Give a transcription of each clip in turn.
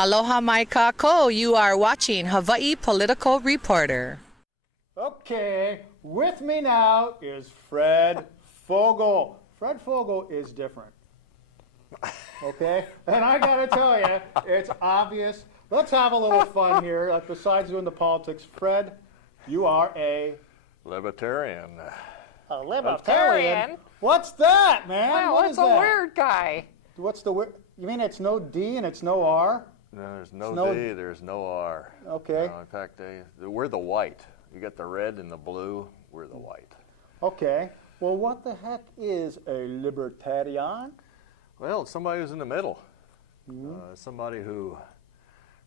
Aloha mai kako. You are watching Hawaii Political Reporter. Okay, with me now is Fred Fogel. Fred Fogel is different. Okay? And I gotta tell you, it's obvious. Let's have a little fun here. Like, besides doing the politics, Fred, you are a Libertarian. A libertarian? What's that, man? Wow, what that's is that? a weird guy. What's the weird? You mean it's no D and it's no R? No, there's no D, there's no R. Okay. No, in fact, we're the white. You got the red and the blue, we're the white. Okay. Well, what the heck is a libertarian? Well, it's somebody who's in the middle. Somebody who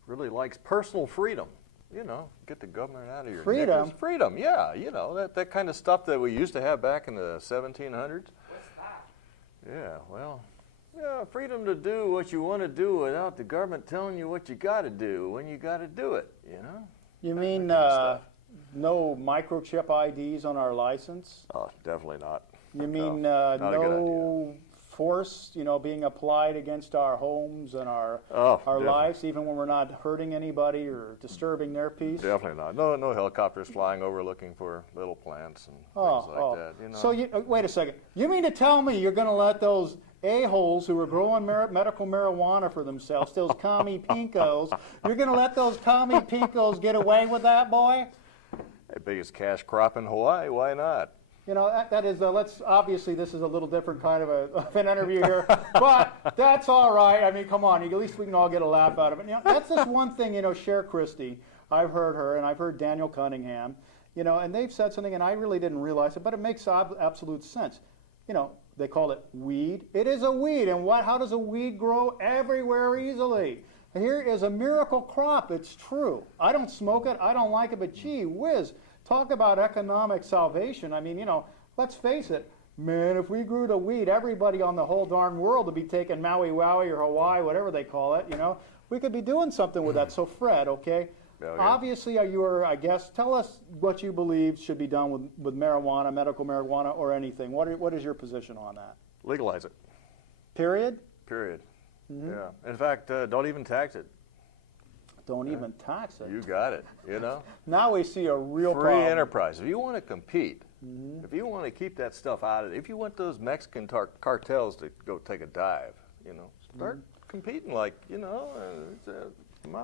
really likes personal freedom. You know, get the government out of your freedom. knickers. Freedom, yeah. You know, that kind of stuff that we used to have back in the 1700s. What's that? Yeah, well, yeah, freedom to do what you want to do without the government telling you what you got to do when you got to do it, you know? You mean no microchip IDs on our license? Oh, definitely not. You mean not a good no force, being applied against our homes and our lives, even when we're not hurting anybody or disturbing their peace? Definitely not. No helicopters flying over looking for little plants and things like that. You know? So wait a second. You mean to tell me you're going to let those a-holes who are growing medical marijuana for themselves, those commie pinkos, you're going to let those commie pinkos get away with that, boy? The biggest cash crop in Hawaii, why not? You know, that is, obviously this is a little different kind of an interview here, but that's all right. I mean, come on, at least we can all get a laugh out of it. That's just one thing, Cher Christie, I've heard her, and I've heard Daniel Cunningham, and they've said something, and I really didn't realize it, but it makes absolute sense. They call it weed. It is a weed, and how does a weed grow? Everywhere easily. Here is a miracle crop, it's true. I don't smoke it, I don't like it, but gee whiz, talk about economic salvation. I mean, let's face it, man, if we grew the weed, everybody on the whole darn world would be taking Maui Wowie or Hawaii, whatever they call it, We could be doing something with that. So Fred, okay, obviously I guess, tell us what you believe should be done with marijuana, medical marijuana, or anything. What is your position on that? Legalize it. Period? Period. Yeah. In fact, don't even tax it. Don't even tax it. You got it, Now we see a real free problem. enterprise. If you want to compete, if you want to keep that stuff out of it, if you want those Mexican cartels to go take a dive, start competing like,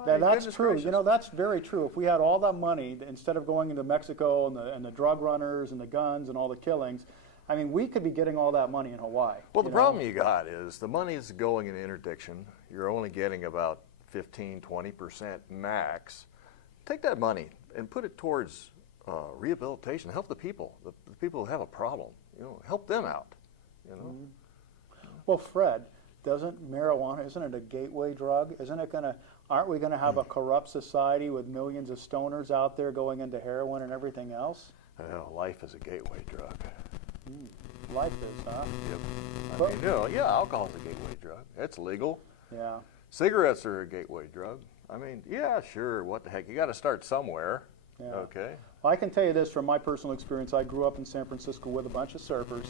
that's true. Gracious. That's very true. If we had all that money, instead of going into Mexico and the drug runners and the guns and all the killings, I mean, we could be getting all that money in Hawaii. Well, the problem you got is the money is going in interdiction. You're only getting about 15, 20% max. Take that money and put it towards rehabilitation. Help the people who have a problem. Help them out. Well, Fred, isn't it a gateway drug? Aren't we gonna have a corrupt society with millions of stoners out there going into heroin and everything else? Well, life is a gateway drug. Life is, huh? Yep. Alcohol's a gateway drug. It's legal. Yeah. Cigarettes are a gateway drug. I mean, yeah, sure, what the heck. You got to start somewhere. Yeah. Okay. Well, I can tell you this from my personal experience. I grew up in San Francisco with a bunch of surfers,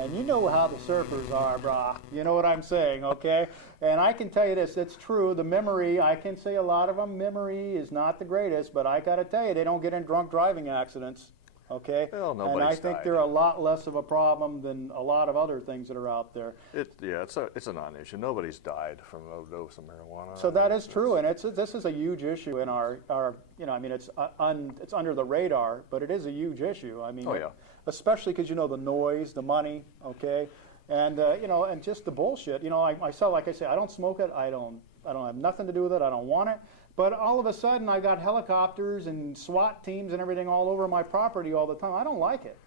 and you know how the surfers are, brah. You know what I'm saying, okay? And I can tell you this, it's true. The memory, I can say a lot of them, memory is not the greatest, but I got to tell you, they don't get in drunk driving accidents. Okay, well, and I think they're a lot less of a problem than a lot of other things that are out there. It's a non-issue. Nobody's died from an overdose of marijuana. So that is true, and this is a huge issue in our I mean, it's under the radar, but it is a huge issue. I mean, especially because the noise, the money, okay, and and just the bullshit. Myself, like I say, I don't smoke it. I don't have nothing to do with it. I don't want it. But all of a sudden, I got helicopters and SWAT teams and everything all over my property all the time. I don't like it,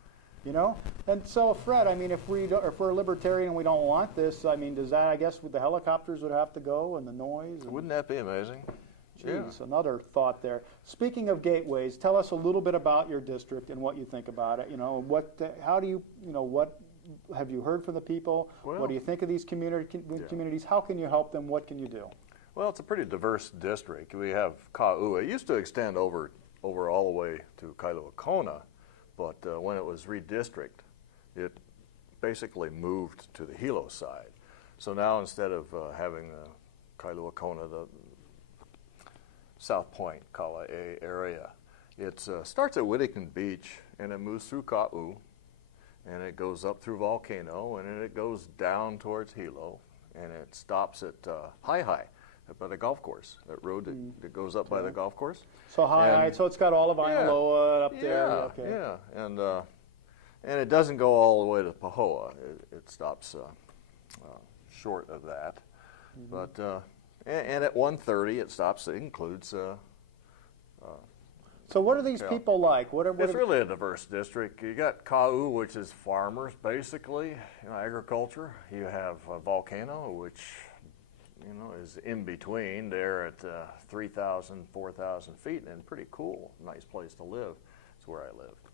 And so, Fred, I mean, if we're a libertarian and we don't want this, I mean, does that, I guess, the helicopters would have to go and the noise? Wouldn't that be amazing? Jeez, another thought there. Speaking of gateways, tell us a little bit about your district and what you think about it. How do you, what have you heard from the people? Well, what do you think of these communities? How can you help them? What can you do? Well, it's a pretty diverse district. We have Ka'ua. It used to extend over all the way to Kailua Kona, but when it was redistricted, it basically moved to the Hilo side. So now instead of having Kailua Kona, the South Point, Kala area. It starts at Whittington Beach, and it moves through Ka'u, and it goes up through Volcano, and then it goes down towards Hilo, and it stops at Hi by the golf course, that road that goes up by the golf course. So so it's got all of Ainaloa up there. Okay. Yeah, and it doesn't go all the way to Pahoa. It stops short of that. But and at 1:30 it stops. It includes. So what are these people like? It's really a diverse district. You got Ka'u, which is farmers basically, agriculture. You have Volcano, which is in between there at 3,000, 4,000 feet, and pretty cool, nice place to live. It's where I lived.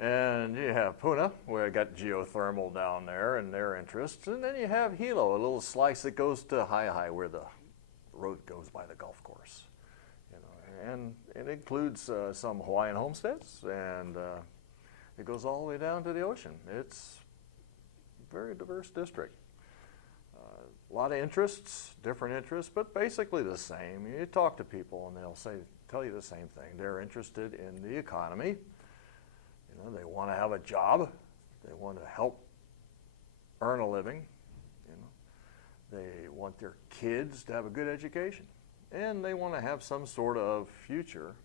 And you have Puna, where I got geothermal down there and their interests. And then you have Hilo, a little slice that goes to Hi, where the road goes by the golf course. And it includes some Hawaiian homesteads, and it goes all the way down to the ocean. It's a very diverse district. A lot of interests, different interests, but basically the same. You talk to people and they'll tell you the same thing. They're interested in the economy. They want to have a job. They want to help earn a living. They want their kids to have a good education. And they want to have some sort of future,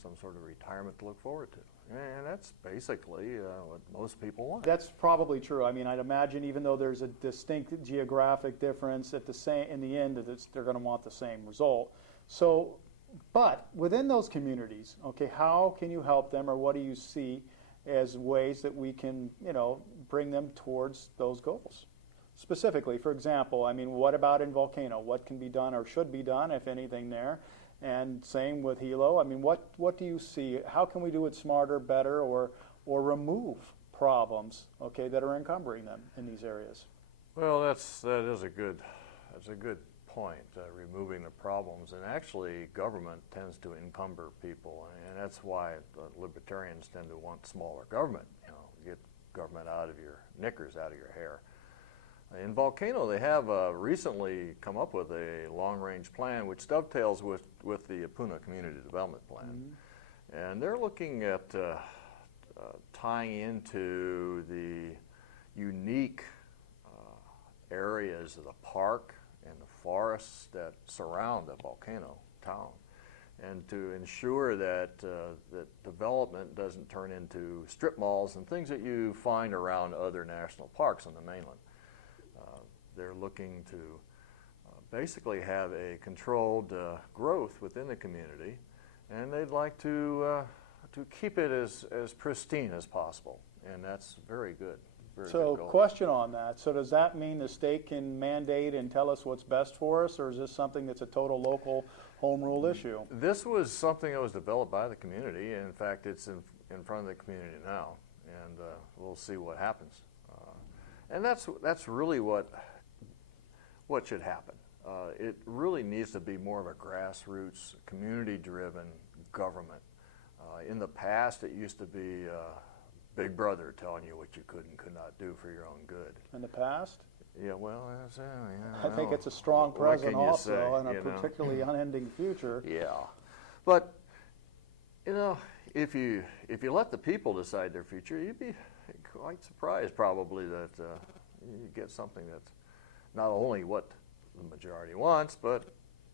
some sort of retirement to look forward to. And that's basically what most people want. That's probably true. I mean, I'd imagine even though there's a distinct geographic difference, in the end, they're going to want the same result. So, but within those communities, okay, how can you help them, or what do you see as ways that we can, bring them towards those goals? Specifically, for example, I mean, what about in Volcano? What can be done or should be done, if anything, there? And same with Hilo. I mean, what do you see? How can we do it smarter, better, or remove problems, okay, that are encumbering them in these areas? Well, that is a good point. Removing the problems, and actually, government tends to encumber people, and that's why libertarians tend to want smaller government. Get government out of your knickers, out of your hair. In Volcano, they have recently come up with a long-range plan which dovetails with the Puna Community Development Plan. And they're looking at tying into the unique areas of the park and the forests that surround the Volcano town, and to ensure that that development doesn't turn into strip malls and things that you find around other national parks on the mainland. They're looking to basically have a controlled growth within the community, and they'd like to keep it as pristine as possible, and that's very good. So, question on that. So, does that mean the state can mandate and tell us what's best for us, or is this something that's a total local home rule issue? This was something that was developed by the community. In fact, it's in front of the community now, and we'll see what happens. And that's really what should happen. It really needs to be more of a grassroots, community-driven government. In the past, it used to be Big Brother telling you what you could and could not do for your own good. In the past? Yeah, well, I think it's a strong present also, and a particularly unending future. Yeah, but if you let the people decide their future, you'd be quite surprised probably that you get something that's not only what the majority wants, but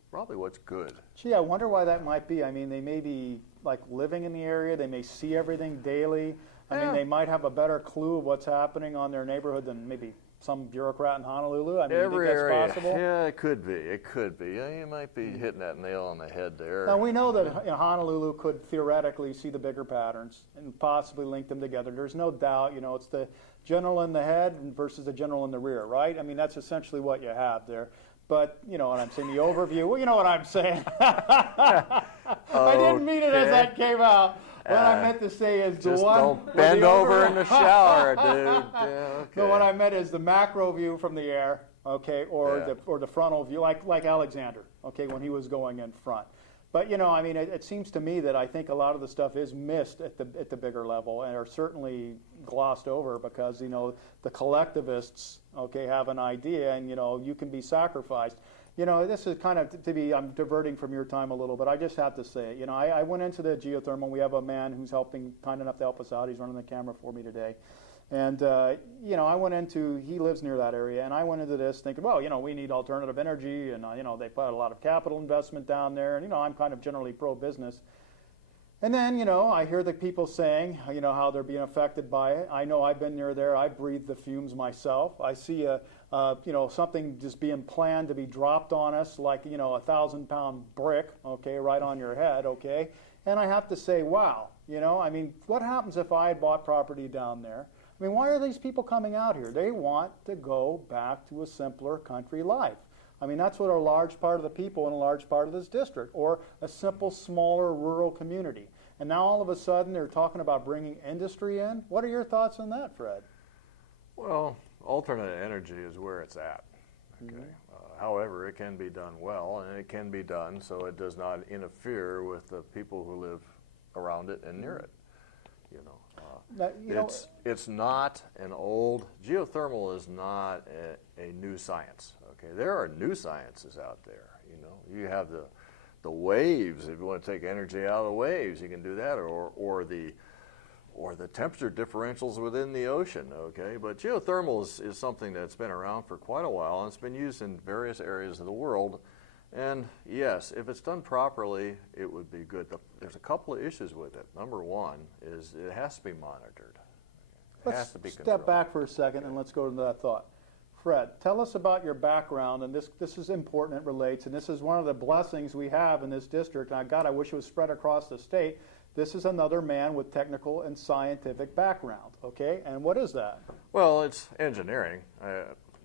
probably what's good. Gee, I wonder why that might be. I mean, they may be like living in the area, they may see everything daily. I mean, they might have a better clue of what's happening on their neighborhood than maybe some bureaucrat in Honolulu. I mean, you think that's possible? Yeah, it could be. It could be. You might be hitting that nail on the head there. Now, we know that Honolulu could theoretically see the bigger patterns and possibly link them together. There's no doubt, it's the general in the head versus the general in the rear, right? I mean, that's essentially what you have there. But, you know what I'm saying, the overview, well, you know what I'm saying. I didn't mean it as that came out. What I meant to say is the just one... don't bend over in the shower, dude. Yeah, okay. No, what I meant is the macro view from the air, okay, or the frontal view, like Alexander, okay, when he was going in front. But, I mean, it seems to me that I think a lot of the stuff is missed at the bigger level and are certainly glossed over because, the collectivists, okay, have an idea and, you can be sacrificed. this is kind of I'm diverting from your time a little, but I just have to say it. I went into the geothermal. We have a man who's kind enough to help us out. He's running the camera for me today. And, I went he lives near that area, and I went into this thinking, well, we need alternative energy, and, they put a lot of capital investment down there, and, I'm kind of generally pro-business. And then, I hear the people saying, how they're being affected by it. I know I've been near there. I breathe the fumes myself. I see something just being planned to be dropped on us like, a 1,000-pound brick, okay, right on your head, okay? And I have to say, wow, what happens if I had bought property down there? Why are these people coming out here? They want to go back to a simpler country life. That's what a large part of the people in a large part of this district, or a simple, smaller, rural community. And now all of a sudden they're talking about bringing industry in. What are your thoughts on that, Fred? Well, alternate energy is where it's at. Okay. However, it can be done well, and it can be done so it does not interfere with the people who live around it and near it. It's not an old, geothermal is not a new science. Okay, there are new sciences out there. You have the waves. If you want to take energy out of the waves, you can do that, or the temperature differentials within the ocean. Okay, but geothermal is something that's been around for quite a while, and it's been used in various areas of the world. And yes, if it's done properly, it would be good. There's a couple of issues with it. Number one is it has to be monitored. It has to be controlled. Step back for a second and let's go to that thought. Fred, tell us about your background, and this is important, it relates, and this is one of the blessings we have in this district. And I wish it was spread across the state. This is another man with technical and scientific background, okay? And what is that? Well, it's engineering,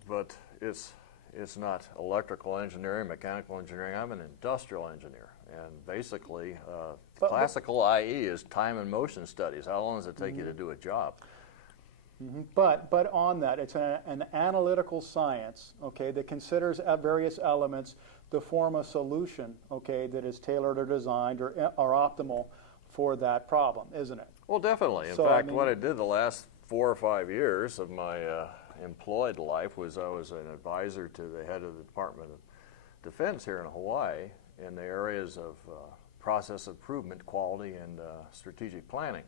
but it's not electrical engineering, mechanical engineering. I'm an industrial engineer, and basically, classical IE is time and motion studies. How long does it take you to do a job? But on that, it's an analytical science, okay, that considers various elements to form a solution, okay, that is tailored or designed or optimal for that problem, isn't it? Well, definitely. In fact, what I did the last 4 or 5 years of my employed life was I was an advisor to the head of the Department of Defense here in Hawaii in the areas of process improvement, quality, and strategic planning.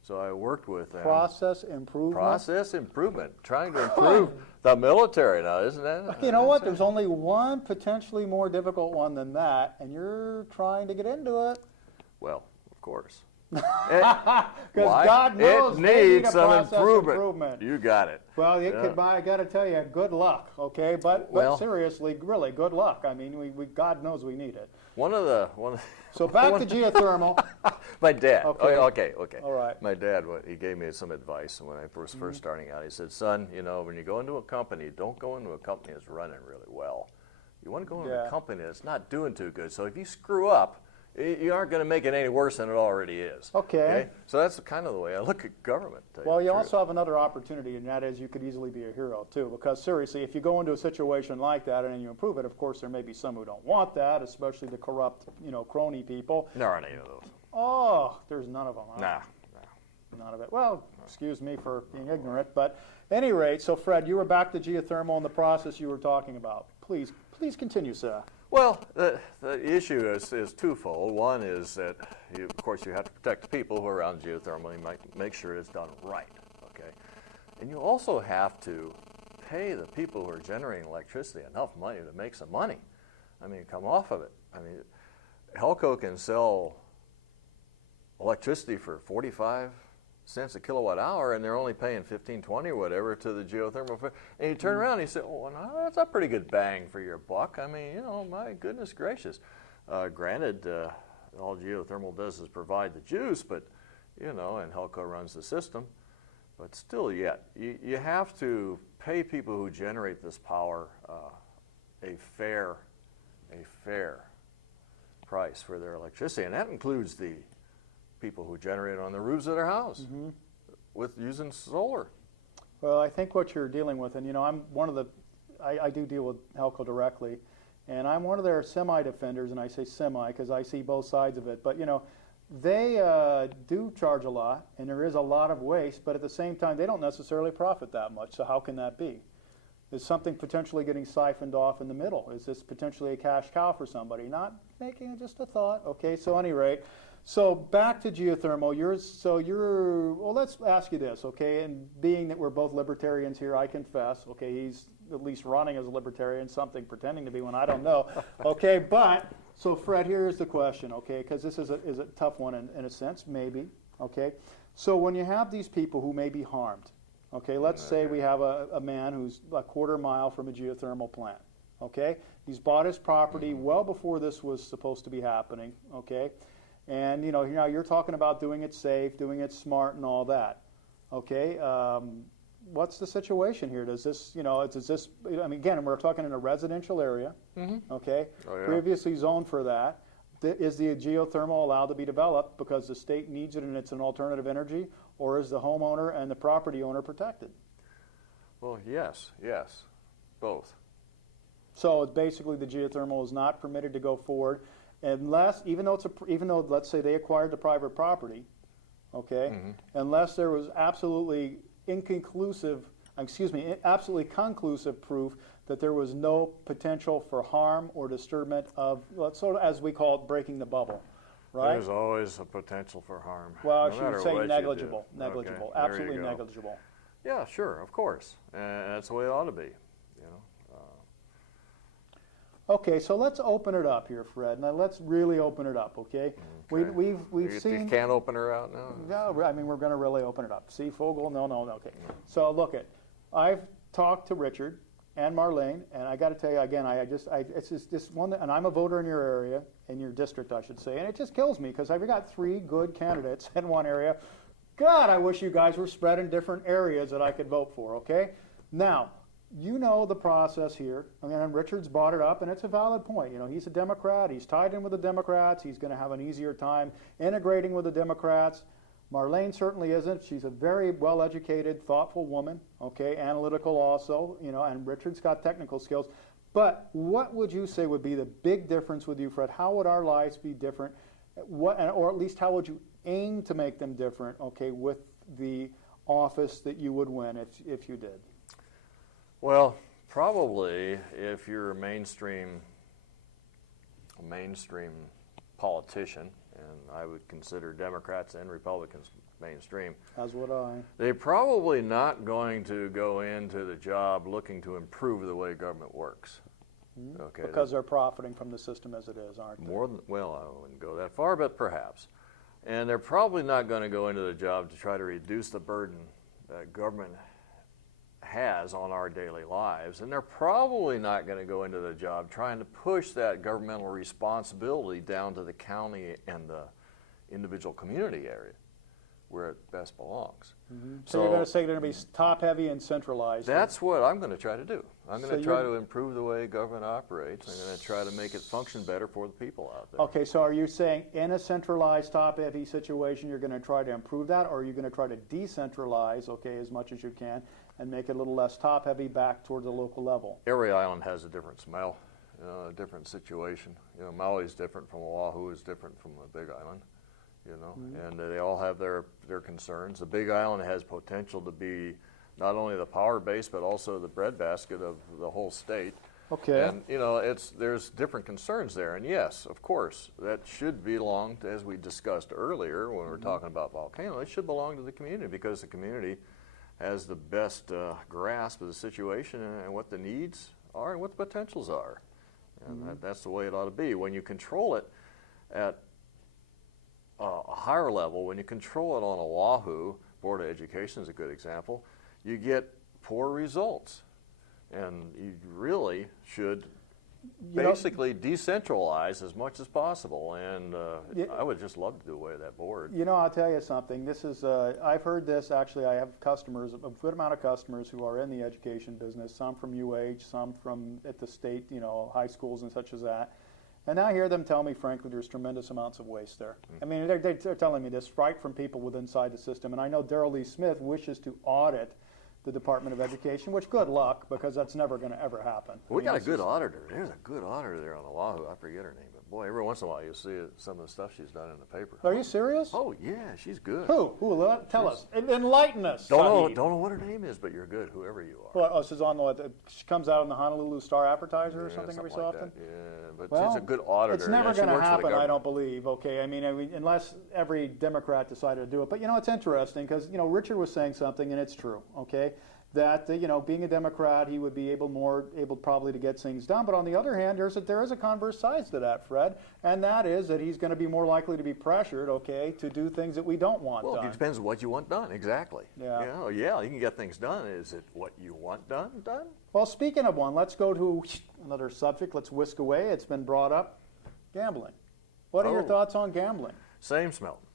So I worked with them. Process improvement? Process improvement, trying to improve the military now, isn't that? You know what? There's only one potentially more difficult one than that, and you're trying to get into it. Well, of course. Because God knows it they need needs a some process improvement. You got it. Well, I got to tell you, good luck, okay? But seriously, really, good luck. We God knows we need it. So back to geothermal. My dad. Okay. Okay. All right. My dad, he gave me some advice when I was first starting out. He said, "Son, when you go into a company, don't go into a company that's running really well. You want to go into a company that's not doing too good. So if you screw up, you aren't going to make it any worse than it already is." Okay. So that's kind of the way I look at government. Well, you also have another opportunity, and that is you could easily be a hero, too. Because seriously, if you go into a situation like that and you improve it, of course, there may be some who don't want that, especially the corrupt, crony people. There aren't any of those. Oh, there's none of them. Huh? Nah. None of it. Well, excuse me for being ignorant, but at any rate, so Fred, you were back to geothermal and the process you were talking about. Please continue, sir. Well, the issue is twofold. One is that, of course, you have to protect the people who are around geothermal. You might make sure it's done right, okay? And you also have to pay the people who are generating electricity enough money to make some money. Come off of it. Helco can sell electricity for 45 cents a kilowatt hour, and they're only paying 15, 20 or whatever to the geothermal. And you turn around and you say, "Oh, no, that's a pretty good bang for your buck." My goodness gracious. Granted, all geothermal does is provide the juice, but, and Helco runs the system. But still yet, you have to pay people who generate this power a fair price for their electricity, and that includes the people who generate on the roofs of their house with using solar. Well, I think what you're dealing with, and I'm one of the, I do deal with Helco directly, and I'm one of their semi-defenders, and I say semi because I see both sides of it. But they do charge a lot, and there is a lot of waste, but at the same time, they don't necessarily profit that much. So how can that be? Is something potentially getting siphoned off in the middle? Is this potentially a cash cow for somebody? Not making it just a thought. Okay, so at any rate, so back to geothermal. Well, let's ask you this, okay? And being that we're both libertarians here, I confess, okay, he's at least running as a libertarian, something pretending to be one, I don't know. Okay, but, so Fred, here's the question, okay, because this is a tough one in a sense, maybe, okay? So when you have these people who may be harmed, okay, let's say we have a man who's a quarter mile from a geothermal plant, okay? He's bought his property well before this was supposed to be happening, okay? And, you know, now you're talking about doing it safe, doing it smart and all that, okay? What's the situation here? Does this, you know, I mean, again, we're talking in a residential area, okay? Oh, yeah. Previously zoned for that. Is the geothermal allowed to be developed because the state needs it and it's an alternative energy, or is the homeowner and the property owner protected? Well, yes, both. So basically, the geothermal is not permitted to go forward unless, even though let's say they acquired the private property, okay, unless there was absolutely absolutely conclusive proof that there was no potential for harm or disturbance of, sort of as we call it, breaking the bubble, right? There's always a potential for harm. Well, I no should matter say what you negligible, do. negligible, Okay, there you absolutely go. negligible. Yeah, sure, of course, and that's the way it ought to be. You know. Okay, so let's open it up here, Fred. Now let's really open it up, okay? Okay. We've seen. You can't open her out now. No, I mean we're going to really open it up. See, Fogel? No. Okay. So look I've talked to Richard and Marlene, and I got to tell you again, it's just this one, and I'm a voter in your area, in your district, I should say, and it just kills me because I've got 3 good candidates in one area. God, I wish you guys were spread in different areas that I could vote for. Okay, now. You know the process here. I mean, Richard's brought it up, and it's a valid point. You know, he's a Democrat. He's tied in with the Democrats. He's going to have an easier time integrating with the Democrats. Marlene certainly isn't. She's a very well-educated, thoughtful woman, okay, analytical also, you know, and Richard's got technical skills. But what would you say would be the big difference with you, Fred? How would our lives be different? Or at least how would you aim to make them different, okay, with the office that you would win if you did? Well, probably if you're a mainstream politician, and I would consider Democrats and Republicans mainstream. As would I. They're probably not going to go into the job looking to improve the way government works. Okay, Because they're profiting from the system as it is, aren't they? Well, I wouldn't go that far, but perhaps. And they're probably not going to go into the job to try to reduce the burden that government has on our daily lives, and they're probably not going to go into the job trying to push that governmental responsibility down to the county and the individual community area where it best belongs. So you're going to say they're going to be top-heavy and centralized. That's what I'm going to try to do. I'm going So to try to improve the way government operates. I'm going to try to make it function better for the people out there. Okay, so are you saying in a centralized top-heavy situation you're going to try to improve that, or are you going to try to decentralize, okay, as much as you can, and make it a little less top-heavy back toward the local level? Every island has a different smell, a different situation. You know, Maui's different from Oahu, is different from the Big Island. You know, and they all have their concerns. The Big Island has potential to be not only the power base, but also the breadbasket of the whole state. Okay. And, you know, there's different concerns there. And yes, of course, that should belong to, as we discussed earlier when we were talking about volcano, it should belong to the community because the community has the best grasp of the situation and what the needs are and what the potentials are. And that's the way it ought to be. When you control it at a higher level, when you control it on Oahu, Board of Education is a good example, you get poor results. And you really should basically decentralize as much as possible. And I would just love to do away with that board. You know, I'll tell you something. This is, I've heard this, actually, I have customers, a good amount of customers who are in the education business, some from UH, some from at the state, you know, high schools and such as that. And I hear them tell me, frankly, there's tremendous amounts of waste there. I mean, they're telling me this right from people within inside the system. And I know Darrell Lee Smith wishes to audit the Department of Education, which good luck, because that's never going to ever happen. We got a good auditor. There's a good auditor there on Oahu. I forget her name, but boy, every once in a while you see some of the stuff she's done in the paper. Are you serious? Oh, yeah, she's good. Who? Tell us. Enlighten us. Don't Sahib. know what her name is, but you're good, whoever you are. Well, she's on she comes out in the Honolulu Star Advertiser or something every so like often? that. Yeah, but Well, she's a good auditor. it's never and she going to works for the happen, I government. don't believe, okay? I mean, unless every Democrat decided to do it. But, it's interesting because, Richard was saying something, and it's true, okay? That, being a Democrat, he would be able probably to get things done. But on the other hand, there is a converse side to that, Fred, and that is that he's going to be more likely to be pressured, okay, to do things that we don't want Well, done. it depends on what you want done, exactly. Yeah. Yeah, you can get things done. Is it what you want done? Well, speaking of one, let's go to another subject. Let's whisk away. It's been brought up. Gambling. What are your thoughts on gambling? Same, Smelton.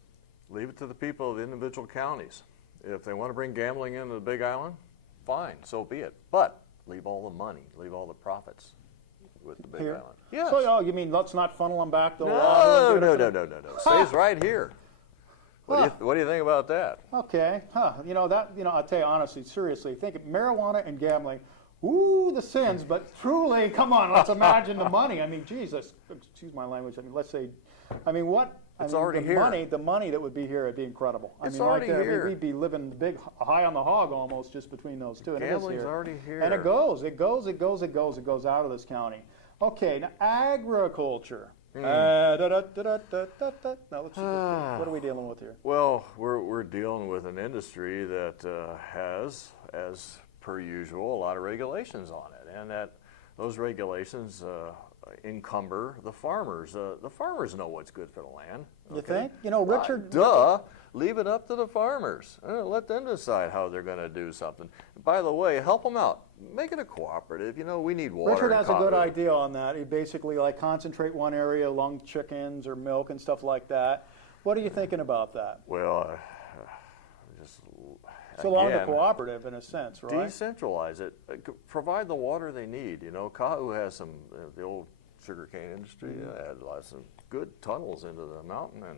Leave it to the people of the individual counties. If they want to bring gambling into the Big Island, fine, so be it. But leave all the money, leave all the profits with the Big Here? Island. Yes. So, you mean let's not funnel them back to No. Stays right here. What do you think about that? Okay. I'll tell you honestly, seriously, think of marijuana and gambling. Ooh, the sins, but truly, come on, let's imagine the money. I mean, Jesus, excuse my language. I mean, let's say, what? It's already here. The money that would be here would be incredible. It's already here. We'd be living big, high on the hog almost just between those two. And Gambling's already here. And it goes out of this county. Okay, now agriculture. Now let's what are we dealing with here? Well, we're dealing with an industry that has, as per usual, a lot of regulations on it, and that those regulations encumber the farmers. The farmers know what's good for the land. You think? Richard. Duh. Leave it up to the farmers. Let them decide how they're going to do something. By the way, help them out. Make it a cooperative. We need water. Richard has a good idea on that. He basically concentrate one area along chickens or milk and stuff like that. What are you thinking about that? Well, So along the cooperative, in a sense, right? Decentralize it. Provide the water they need. Kahu has some, the old sugarcane industry had lots of good tunnels into the mountain, and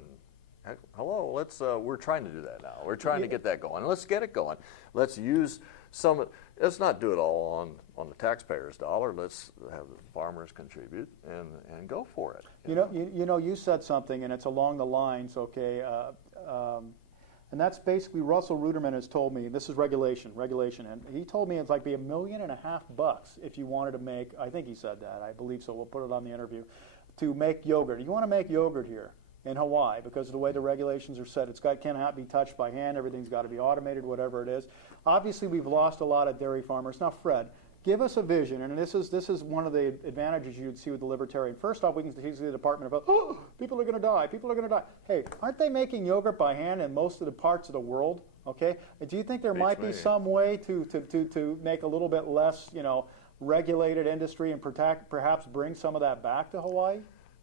hello, we're trying to do that now. We're trying to get that going. Let's get it going. Let's use let's not do it all on the taxpayer's dollar. Let's have the farmers contribute and go for it. You said something, and it's along the lines, okay, and that's basically Russell Ruderman has told me, this is regulation, and he told me it's like be $1.5 million if you wanted to make, I think he said that, I believe so, we'll put it on the interview, to make yogurt. You want to make yogurt here in Hawaii because of the way the regulations are set. It cannot be touched by hand, everything's got to be automated, whatever it is. Obviously, we've lost a lot of dairy farmers. Now, Fred, give us a vision, and this is one of the advantages you'd see with the Libertarian. First off, we can see the Department of, people are going to die, Hey, aren't they making yogurt by hand in most of the parts of the world? Okay, do you think there might be some way to make a little bit less, regulated industry and perhaps bring some of that back to Hawaii?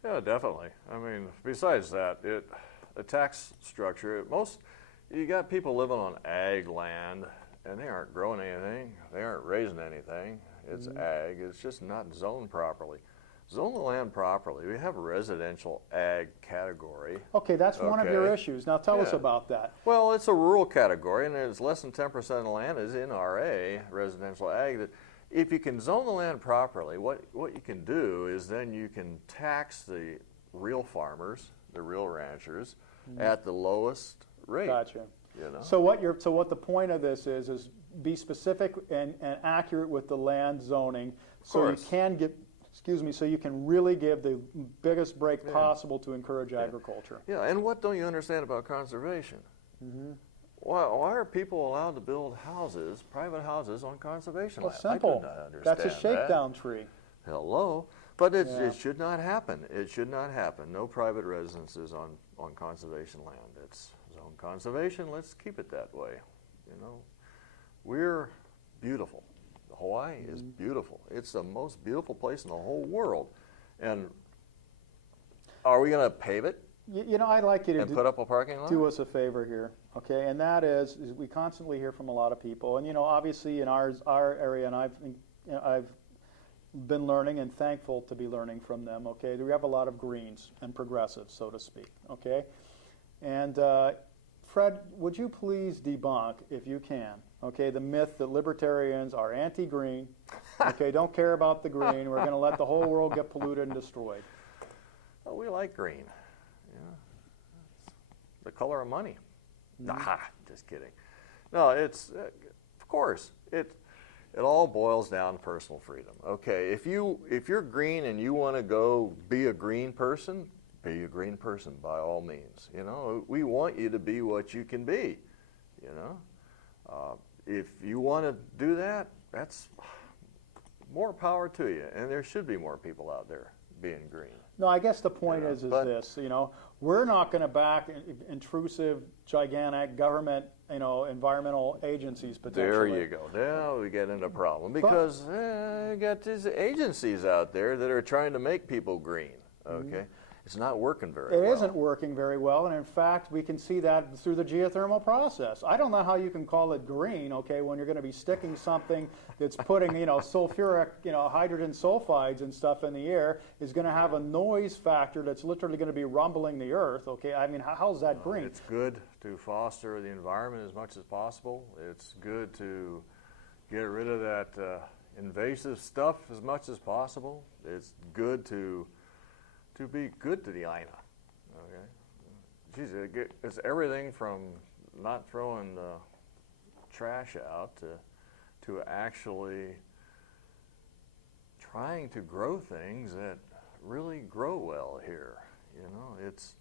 Yeah, definitely. I mean, besides that, the tax structure, you got people living on ag land, and they aren't growing anything. They aren't raising anything. It's ag. It's just not zoned properly. Zone the land properly. We have a residential ag category. Okay, that's one of your issues. Now tell us about that. Well, it's a rural category, and it's less than 10% of the land is in RA, residential ag. That if you can zone the land properly, what you can do is then you can tax the real farmers, the real ranchers, at the lowest rate. Gotcha. So what the point of this is be specific and accurate with the land zoning, so you can get. So you can really give the biggest break possible to encourage agriculture. Yeah, and what don't you understand about conservation? Why are people allowed to build houses, private houses, on conservation land? Simple. I do not understand That's a shakedown tree. Hello. But it should not happen. It should not happen. No private residences on conservation land. It's zone conservation. Let's keep it that way. We're beautiful. Hawaii is beautiful. It's the most beautiful place in the whole world. And are we going to pave it? I'd like you to put up a parking lot? Do us a favor here, okay? And that is we constantly hear from a lot of people, and obviously in our area, and I've been learning and thankful to be learning from them. Okay, we have a lot of greens and progressives, so to speak. Okay, and Fred, would you please debunk, if you can, okay, the myth that libertarians are anti-green, okay, don't care about the green, we're going to let the whole world get polluted and destroyed. well, we like green. It's the color of money. Nah, just kidding. No, it's of course it all boils down to personal freedom. Okay, if you're green and you want to go be a green person by all means. We want you to be what you can be. If you want to do that, that's more power to you, and there should be more people out there being green. No, I guess the point is this, we're not going to back intrusive, gigantic government, environmental agencies potentially. There you go. Now we get into a problem because you got these agencies out there that are trying to make people green, okay? It's not working very well. It isn't working very well, and in fact, we can see that through the geothermal process. I don't know how you can call it green, okay, when you're going to be sticking something that's putting, sulfuric, hydrogen sulfides and stuff in the air, is going to have a noise factor that's literally going to be rumbling the earth, okay? I mean, how's that green? It's good to foster the environment as much as possible. It's good to get rid of that invasive stuff as much as possible. It's good to be good to the INA, okay? Geez, it's everything from not throwing the trash out to actually trying to grow things that really grow well here. It's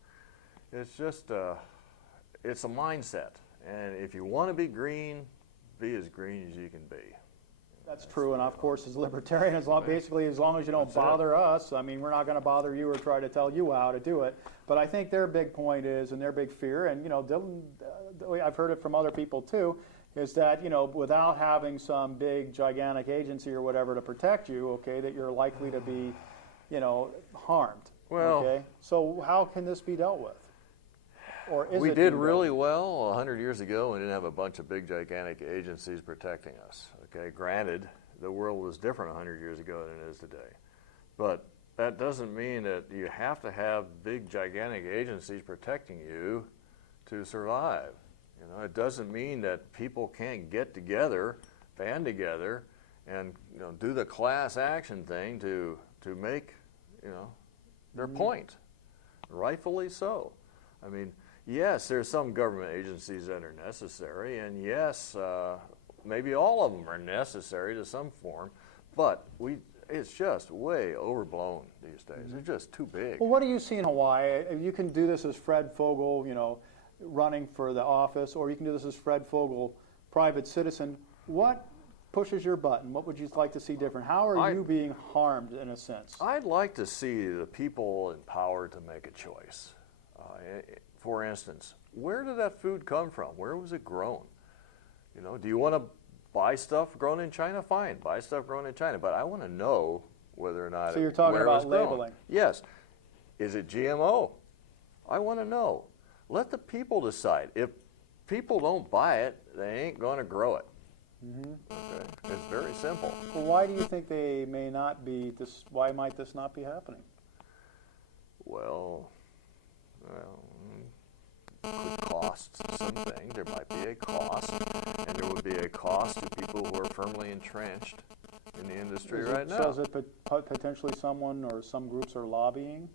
just it's a mindset, and if you want to be green, be as green as you can be. That's true, and of course, as libertarian, basically as long as you don't bother us, I mean, we're not going to bother you or try to tell you how to do it. But I think their big point is, and their big fear, and Dylan, I've heard it from other people too, is that without having some big gigantic agency or whatever to protect you, okay, that you're likely to be, harmed. Well, okay, so how can this be dealt with? Or is we it did really well 100 years ago. We didn't have a bunch of big gigantic agencies protecting us. Okay, granted, the world was different 100 years ago than it is today. But that doesn't mean that you have to have big gigantic agencies protecting you to survive. It doesn't mean that people can't get together, band together, and do the class action thing to make their point. Rightfully so. I mean, yes, there's some government agencies that are necessary, and yes, maybe all of them are necessary to some form, but it's just way overblown these days. They're just too big. Well, what do you see in Hawaii? You can do this as Fred Fogel, running for the office, or you can do this as Fred Fogel, private citizen. What pushes your button? What would you like to see different? How are you being harmed in a sense? I'd like to see the people empowered to make a choice. For instance, where did that food come from? Where was it grown? Do you want to buy stuff grown in China? Fine, buy stuff grown in China. But I want to know whether or not. So you're talking about labeling? Grown. Yes. Is it GMO? I want to know. Let the people decide. If people don't buy it, they ain't going to grow it. Okay? It's very simple. Well, why do you think they may not be this? Why might this not be happening? Well, could cost something. There might be a cost, and there would be a cost to people who are firmly entrenched in the industry right now. So is it potentially someone or some groups are lobbying?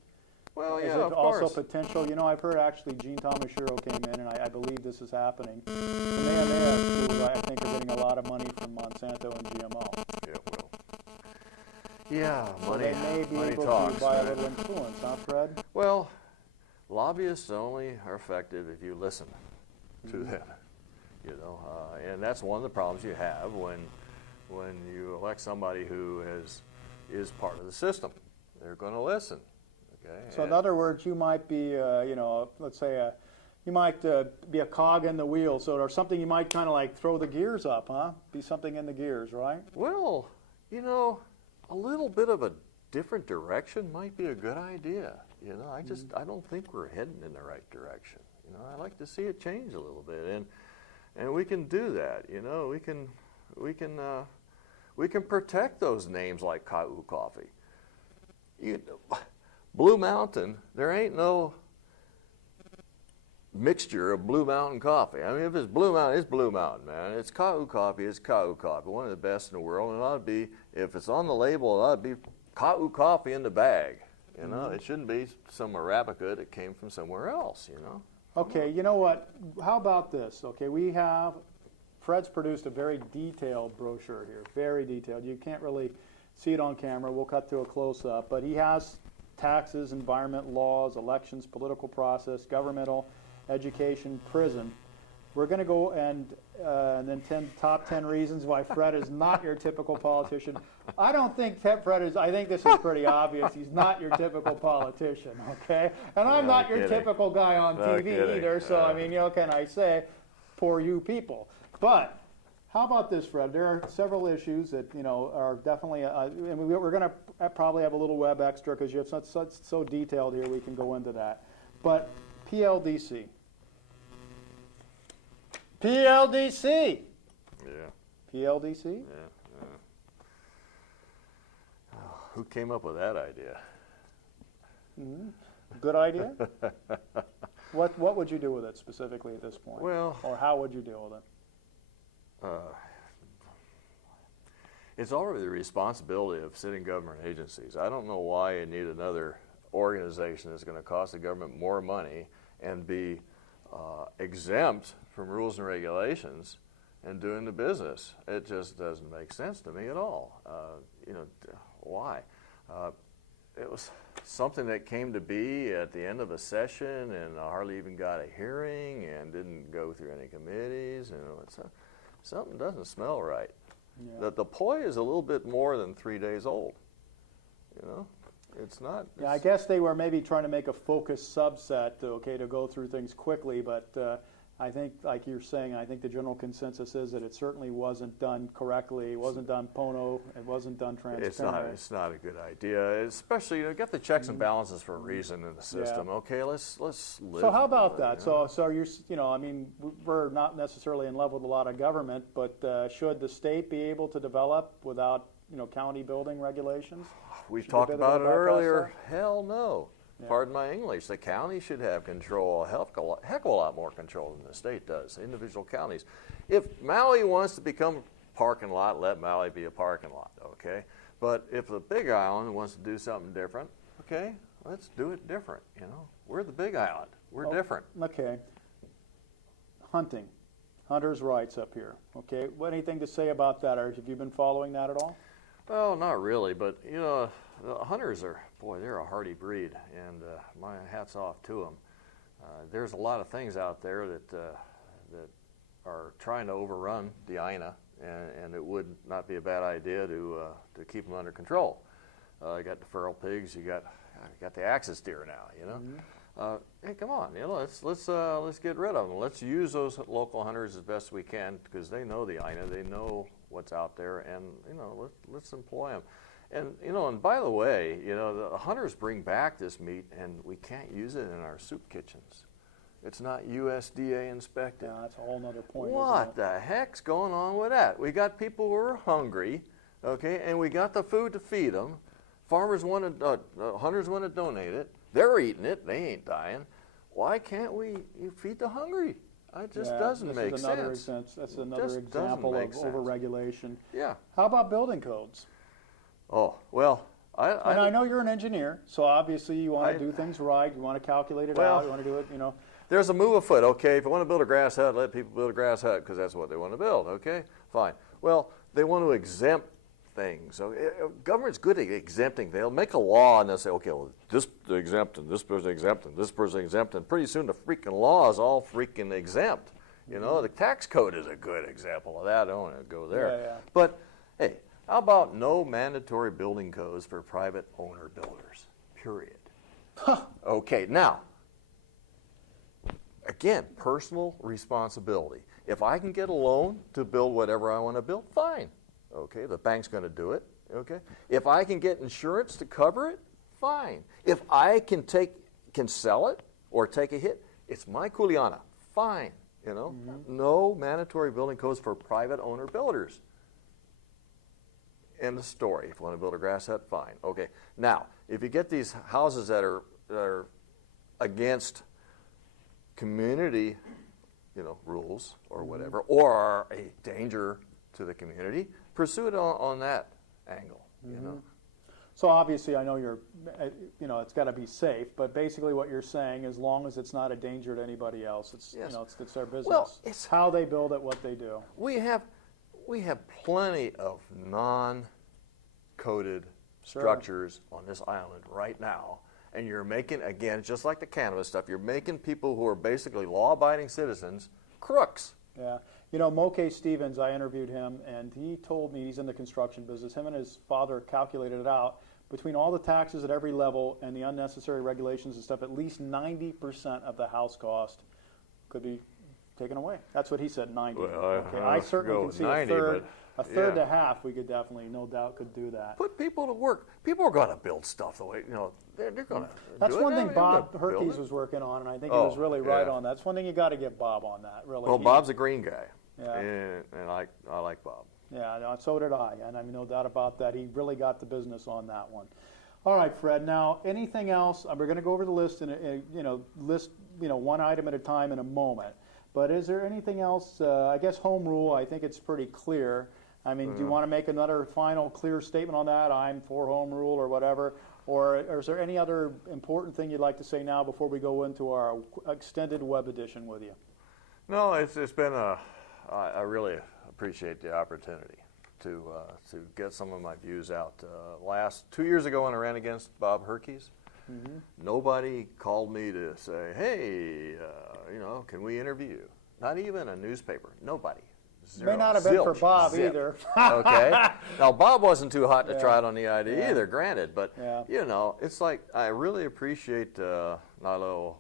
Well, yeah, is it of also course. Potential? I've heard actually Gene Tomashiro came in, and I believe this is happening. Kamehameha, who I think are getting a lot of money from Monsanto and GMO. Yeah, well. Yeah, So money. they may be money able talks, to buy a right? little influence, huh, Fred? Well, lobbyists only are effective if you listen to them, and that's one of the problems you have when you elect somebody who is part of the system. They're going to listen. Okay. So in other words, you might be, let's say, you might be a cog in the wheel, or something. You might kind of like throw the gears up, huh? Be something in the gears, right? Well, a little bit of a different direction might be a good idea. I don't think we're heading in the right direction. I like to see it change a little bit, and we can do that. We can protect those names like Ka'u Coffee. Blue Mountain, there ain't no mixture of Blue Mountain coffee. I mean, if it's Blue Mountain, it's Blue Mountain, man. It's Ka'u Coffee, it's Ka'u Coffee, one of the best in the world. And it ought to be, if it's on the label, it ought to be Ka'u Coffee in the bag. You know, it shouldn't be some Arabica that came from somewhere else, you know. Okay, you know what? How about this? Okay, Fred's produced a very detailed brochure here, very detailed. You can't really see it on camera. We'll cut to a close-up. But he has taxes, environment, laws, elections, political process, governmental, education, prison. We're going to go and then top 10 reasons why Fred is not your typical politician. I don't think Fred is, I think this is pretty obvious. He's not your typical politician, okay? And I'm not your typical guy on TV either, so I mean, you know, can I say, poor you people. But how about this, Fred? There are several issues that, you know, are definitely, and we're going to probably have a little web extra because you have so detailed here, we can go into that. But PLDC. PLDC. Yeah. PLDC? Yeah. Who came up with that idea? Good idea. What would you do with it specifically at this point? Well, or how would you deal with it? It's already the responsibility of sitting government agencies. I don't know why you need another organization that's going to cost the government more money and be exempt from rules and regulations and doing the business. It just doesn't make sense to me at all. You know, why? It was something that came to be at the end of a session and hardly even got a hearing and didn't go through any committees. You know, something doesn't smell right. Yeah. The ploy is a little bit more than 3 days old. You know, it's not. Yeah, I guess they were maybe trying to make a focused subset, okay, to go through things quickly, but I think, like you're saying, I think the general consensus is that it certainly wasn't done correctly. It wasn't done pono. It wasn't done transparently. It's not a good idea, especially, you know, get the checks and balances for a reason in the system. Yeah. Okay, let's live. So how about that? You know? So you're, you know, I mean, we're not necessarily in love with a lot of government, but should the state be able to develop without, you know, county building regulations? We Should talked they be able to about it bypass earlier. that? Hell no. Yeah. Pardon my English. The county should have control, a heck of a lot more control than the state does, individual counties. If Maui wants to become a parking lot, let Maui be a parking lot, okay? But if the Big Island wants to do something different, okay, let's do it different, you know? We're the Big Island. We're different. Okay. Hunting. Hunters' rights up here, okay? Anything to say about that, or have you been following that at all? Well, not really, but, you know, the hunters are, boy, they're a hardy breed, and my hat's off to them. There's a lot of things out there that are trying to overrun the INA, and it would not be a bad idea to keep them under control. You got the feral pigs, you got the axis deer now, you know. Hey, come on, you know, let's get rid of them. Let's use those local hunters as best we can because they know the INA, they know what's out there, and you know, let's employ them. And you know, and by the way, you know, the hunters bring back this meat, and we can't use it in our soup kitchens. It's not USDA inspected. Yeah, that's a whole nother point. What the heck's going on with that? We got people who are hungry, okay, and we got the food to feed them. Farmers want to, hunters want to donate it. They're eating it. They ain't dying. Why can't we feed the hungry? It just doesn't make sense. That's another example of overregulation. Yeah. How about building codes? Oh, well, I know you're an engineer, so obviously you want to do things right. You want to calculate it out. You want to do it, you know. There's a move afoot, okay? If you want to build a grass hut, let people build a grass hut because that's what they want to build, okay? Fine. Well, they want to exempt things. Okay? Government's good at exempting. They'll make a law and they'll say, okay, well, this exempt and this person exempt and this person exempt, and pretty soon the freaking law is all freaking exempt. You know, the tax code is a good example of that. I don't want to go there. Yeah. But, hey, how about no mandatory building codes for private owner builders, period? Okay, now, again, personal responsibility. If I can get a loan to build whatever I want to build, fine. Okay, the bank's going to do it. Okay, if I can get insurance to cover it, fine. If I can sell it or take a hit, it's my kuleana, fine. You know, no mandatory building codes for private owner builders. End of story. If you want to build a grass hut, fine. Okay. Now, if you get these houses that are against community, you know, rules or whatever, or are a danger to the community, pursue it on that angle. You know. So obviously, I know it's got to be safe, but basically what you're saying, as long as it's not a danger to anybody else, it's Yes. It's their business. Well, it's how they build it, what they do. We have plenty of non-coded structures on this island right now, and you're making, again, just like the cannabis stuff, you're making people who are basically law-abiding citizens crooks. Yeah. Moke Stevens, I interviewed him, and he told me he's in the construction business. Him and his father calculated it out. Between all the taxes at every level and the unnecessary regulations and stuff, at least 90% of the house cost could be taken away. That's what he said, 90. Well, okay. I certainly can see 90, a third yeah. to half. We could definitely, no doubt, could do that. Put people to work. People are going to build stuff the way, they're going to That's do it. one thing They're Bob gonna build Herkes it. was working on, and I think he was really right yeah. on that. That's one thing you got to give Bob on that, really. Well, Bob's a green guy, Yeah. and I like Bob. Yeah, no, so did I, and I mean, no doubt about that. He really got the business on that one. All right, Fred. Now, anything else? We're going to go over the list and list one item at a time in a moment. But is there anything else? I guess home rule. I think it's pretty clear. I mean, do you want to make another final clear statement on that? I'm for home rule or whatever. Or is there any other important thing you'd like to say now before we go into our extended web edition with you? No, it's been I really appreciate the opportunity to get some of my views out. Last 2 years ago when I ran against Bob Herkes, nobody called me to say, hey, can we interview you? Not even a newspaper. Nobody. Zero. May not have been for Zilch. Bob Zip. either. Okay. Now Bob wasn't too hot to Yeah. try it on the ID Yeah. either, granted, but Yeah. it's like I really appreciate Nilo.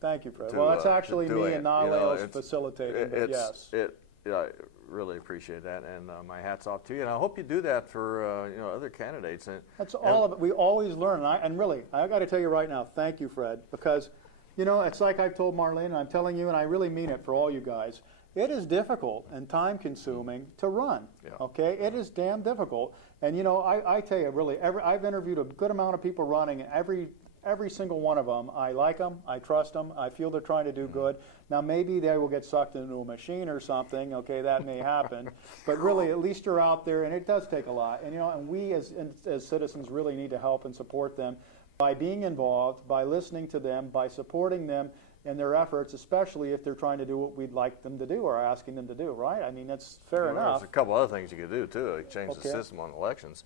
Thank you, Fred. To, well, that's actually to me doing and it. Nileo's It's- facilitating, but yes. I really appreciate that, and my hat's off to you. And I hope you do that for other candidates. That's all of it. We always learn. And really, I got to tell you right now, thank you, Fred, because, it's like I've told Marlene, and I'm telling you, and I really mean it for all you guys. It is difficult and time-consuming to run. Yeah. Okay, it is damn difficult. And I tell you, really, I've interviewed a good amount of people running, and every single one of them, I like them, I trust them, I feel they're trying to do good. Now maybe they will get sucked into a machine or something. Okay, that may happen, but really, at least you're out there, and it does take a lot. And we as citizens really need to help and support them by being involved, by listening to them, by supporting them in their efforts, especially if they're trying to do what we'd like them to do or asking them to do, right? I mean, that's fair enough. There's a couple other things you could do, too. Like change the Okay. system on elections.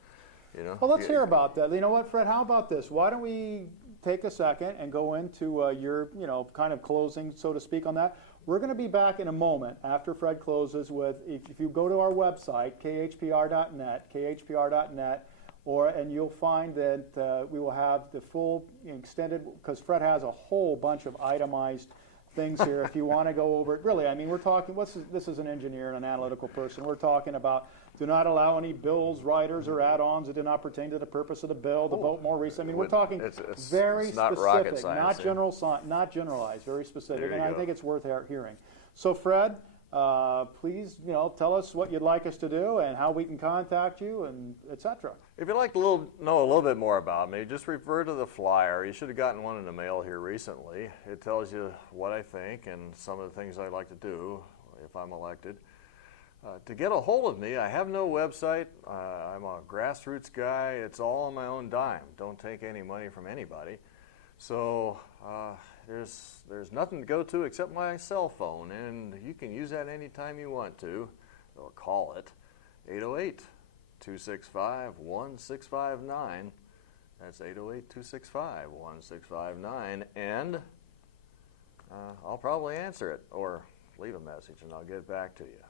Well, let's hear about that. You know what, Fred, how about this? Why don't we take a second and go into your, kind of closing, so to speak, on that. We're going to be back in a moment after Fred closes with, if you go to our website, khpr.net, and you'll find that we will have the full extended, because Fred has a whole bunch of itemized things here if you want to go over it. Really, I mean, we're talking, this is an engineer and an analytical person. We're talking about do not allow any bills, riders, or add-ons that do not pertain to the purpose of the bill, to vote more recently. I mean, we're talking very it's not specific, rocket science, not not generalized, very specific, There you and I go. think it's worth hearing. So, Fred, please, tell us what you'd like us to do and how we can contact you, and etc. If you'd like to know a little bit more about me, just refer to the flyer. You should have gotten one in the mail here recently. It tells you what I think and some of the things I'd like to do if I'm elected. To get a hold of me, I have no website. I'm a grassroots guy. It's all on my own dime. Don't take any money from anybody. So there's nothing to go to except my cell phone, and you can use that anytime you want to, or call it, 808-265-1659. That's 808-265-1659, and I'll probably answer it or leave a message, and I'll get back to you.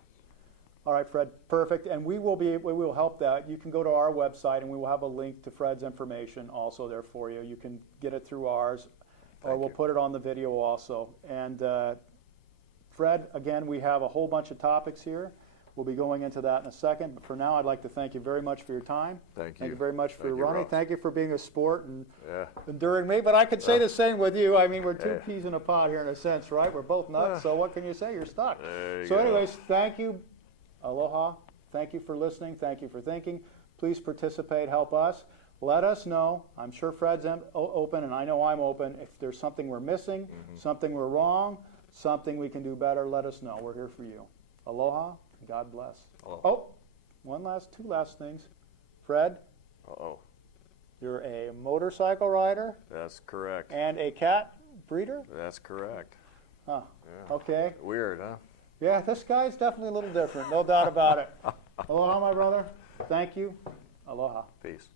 All right, Fred, perfect. And we will help that. You can go to our website, and we will have a link to Fred's information also there for you. You can get it through ours, or we'll put it on the video also. And Fred, again, we have a whole bunch of topics here. We'll be going into that in a second. But for now, I'd like to thank you very much for your time. Thank you. Thank you very much for Thank you, running. Ross. Thank you for being a sport and Yeah. enduring me. But I could say the same with you. I mean, we're two Yeah. peas in a pod here in a sense, right? We're both nuts, so what can you say? You're stuck. There you So go. anyways, thank you. Aloha. Thank you for listening. Thank you for thinking. Please participate. Help us. Let us know. I'm sure Fred's open, and I know I'm open. If there's something we're missing, something we're wrong, something we can do better, let us know. We're here for you. Aloha. God bless. Aloha. Oh, two last things. Fred, Uh-oh. You're a motorcycle rider That's correct. and a cat breeder? That's correct. Huh. Yeah. Okay. Weird, huh? Yeah, this guy's definitely a little different, no doubt about it. Aloha, my brother. Thank you. Aloha. Peace.